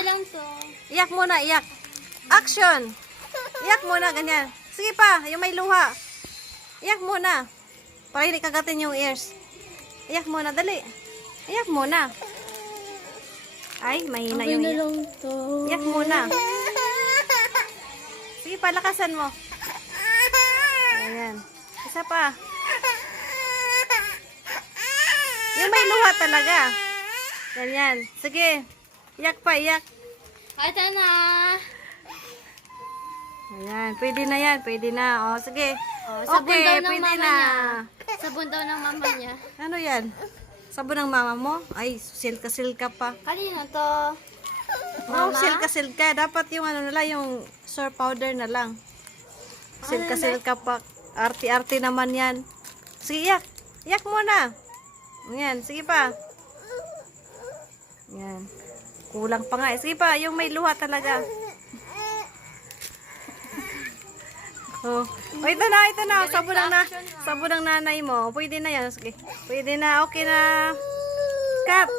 Okay lang to. Iyak muna, iyak. Action! Iyak muna, ganyan. Sige pa, yung may luha. Iyak muna. Para hindi kagatin yung ears. Iyak muna, dali. Iyak muna. Ay, mahina Okay yung na iyak. lang to. Iyak muna. Sige pa, lakasan mo. Ayan. Isa pa. Yung may luha talaga. Ganyan. Sige. Iyak pa, iyak. Ito na. Ayan, pwede na yan, pwede na. O, sige. Oh, sabon daw ng pwede mama na. niya. Sabon daw ng mama niya. Ano yan? Sabon ng mama mo? Ay, silka-silka pa. Kanina to. Oh, silka-silka. Dapat yung ano nila, yung soap powder na lang. Silka-silka pa. Arti-arti naman yan. Sige, iyak. Iyak muna. Ayan, sige pa. Ayan. Kulang pa nga. Sige pa, yung may luha talaga. Oh, ito na. Sabon ng nanay mo. Pwede na yan. Sige. Pwede na. Okay na. Cut.